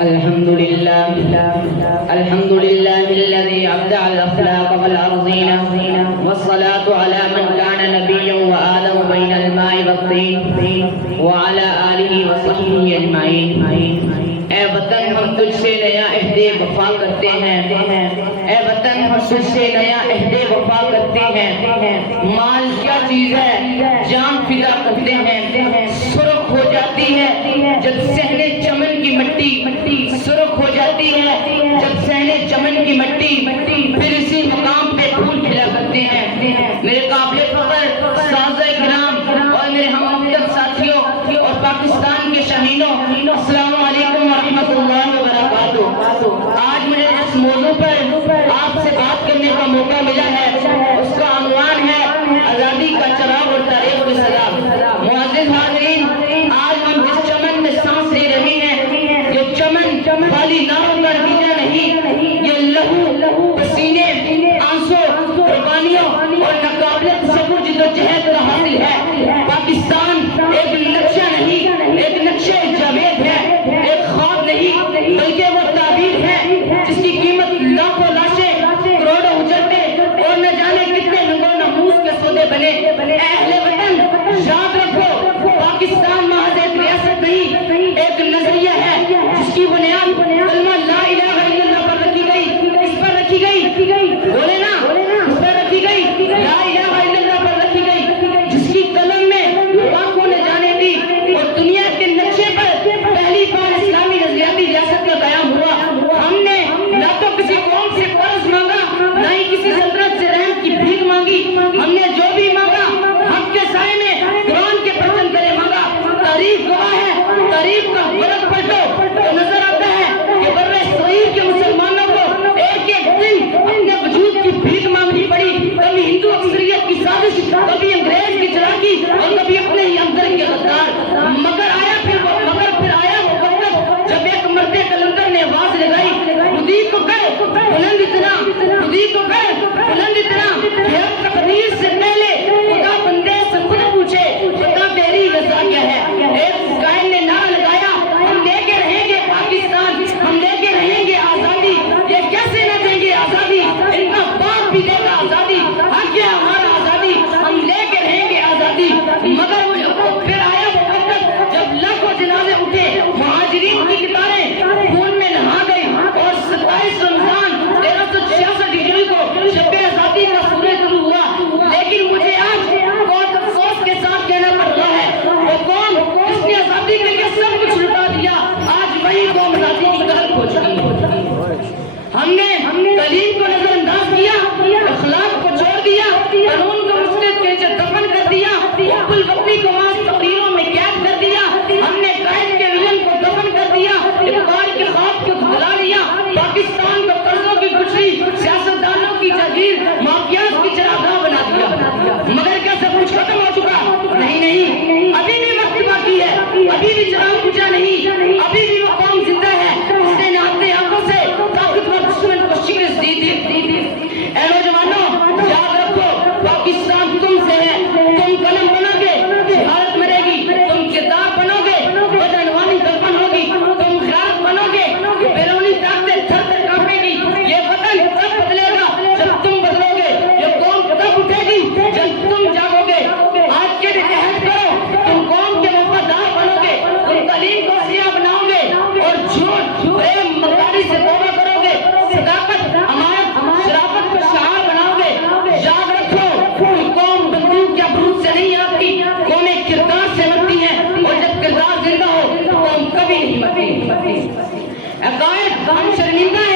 الحمد لله الذي أبدع الأخلاق والأرضين والصلاة على من كان نبيا وآدم بين الماء والطين وعلى آله وصحبه أجمعين. اے وطن ہم تجھ سے نیا عہد وفا کرتے ہیں، اے وطن ہم تجھ سے نیا عہد وفا کرتے ہیں. مال کیا چیز ہے جان فدا کرتے ہیں، سرخ ہو جاتی ہے جب صحن چمن کی مٹی، سرخ ہو جاتی ہے جب صحن چمن کی مٹی، پھر اسی مقام پہ پھول کھلا کرتے ہیں. میرے قابل فخر سازہ کرام اور میرے ہم مقدم ساتھیوں اور پاکستان کے شاہینوں، السلام علیکم ورحمۃ اللہ وبرکاتہ. آج مجھے اس موضوع پر آپ سے بات کرنے کا موقع ملا ہے، اس کا عنوان ہے آزادی کا چراغ اور تاریخ کی سزا. معزز حاضرین، آج ہم جس چمن میں سانس لے رہے ہیں یہ چمن خالی ناموں کا نتیجہ نہیں، یہ لہو پسینے آنسوں قربانیوں اور ناقابل تصور جدوجہد کا حاصل ہے. پاکستان ایک نقشہ نہیں، ایک نقشہ جاوید ہے، ایک خواب نہیں بلکہ وہ تعبیر ہے جس کی قیمت لاکھوں لاشیں، کروڑوں اجرتے اور نہ جانے کتنے لوگوں ناموس کے سودے بنے. اہل وطن یاد رکھو، پاکستان محض ایک ریاست نہیں، ایک نظریہ ہے جس کی بنیاد کلمہ لا الہ الا اللہ پر رکھی گئی. اس پر رکھی گئی، بولے نا، اس پر رکھی گئی، لا الہ الا اللہ پر رکھی گئی، جس کی قلم میں لاکھوں نے جانے دی اور دنیا کے نقشے پر پہلی بار اسلامی نظریاتی ریاست کا قیام ہوا. ہم نے نہ تو کسی قوم سے قرض مانگا، نہ ہی کسی سلطنت سے رحم کی بھیک مانگی. ہم نے جو بھی مانگا حق کے سائے میں قرآن کے پرچم تلے مانگا. تاریخ گواہ ہے، تاریخ کا ورق پلٹو تو نظر آتا ہے کہ برِ صغیر کے مسلمانوں کو ایک ایک دن اپنے وجود کی بھیک مانگنی پڑی. کبھی ہندو اکثریت کی سازش، کبھی انگریز کی چلاکی اور کبھی اپنے ہی اندر کے غدار. مگر پھر آیا وہ وقت جب ایک مرد کلندر نے آواز لگائی، خودی کو کر بلند اتنا، خودی کو کر بلند اتنا کہ اب تقدیر سے پہلے خدا بندے سے خود پوچھے خدا تیری رضا کیا ہے. ایک قائل نے نعرہ لگایا، ہم لے کے رہیں گے پاکستان، ہم لے کے رہیں گے آزادی. یہ کیسے نہ دیں گے آزادی، ان کا باپ بھی دے گا آزادی. حق ہے ہمارا آزادی، ہم لے کے رہیں گے آزادی. مگر پھر آیا وہ وقت جب لاکھوں جنازے اٹھے، مہاجرین کی قطاریں خون میں نہا گئی اور 27 رمضان 1366 ہجری کو شب آزادی کا سورج شروع ہوا. لیکن مجھے آج بہت افسوس کے ساتھ کہنا پڑ رہا ہے وہ قوم جس نے آزادی کے لیے سب کچھ لٹا دیا، آج وہی قوم آزادی کی طرف ہو چکی ہے. ہم نے تعلیم کو نظر انداز کیا، اخلاق کو چھوڑ دیا، قانون کو مسجد کے نیچے دفن کر دیا، حب الوطنی کو ماس تقریروں میں قید کر دیا. ہم نے قائد کے ویژن کو دفن کر دیا، اقبال کے خواب کو دھلا لیا. پاکستان کو قرضوں کی گٹھلی، سیاستدانوں کی جاگیر، مافیاز کی چراگاہ بنا دیا. مگر کیا سب کچھ ختم ہو چکا؟ نہیں، ابھی بھی وقت باقی ہے، ابھی بھی چراغ بجھا نہیں، ابھی بھی وہ قوم زندہ ہے جس نے اپنے آنکھوں سے طاقتور دشمن کو شکست دی تھی. اے نوجوانوں، یاد رکھو پاکستان تم سے ہے. تم قلم بنو گے، جہالت مرے گی. تم کتاب بنو گے، بدعنوانی دفن ہوگی. تم خیرات بنو گے، بیرونی طاقتیں تھر تھر کانپے گی. یہ وطن تب بدلے گا جب تم بدلو گے، یہ قوم تب اٹھے گی جب تم جاگو گے. آج کے لیے عہد کرو، تم قوم کے وفادار بنو گے، تم تعلیم کو سیاہ بناؤ گے اور جھوٹ فریب مکاری سے توبہ کرو گے. صداقت امانت شرافت کو شعار بناؤ گے. یاد رکھو کوئی قوم بندوق یا بروج سے نہیں آتی، قومیں کردار سے مرتی ہیں اور جب کردار زندہ ہو تو قوم کبھی نہیں مرتی. عقائد ہم شرمندہ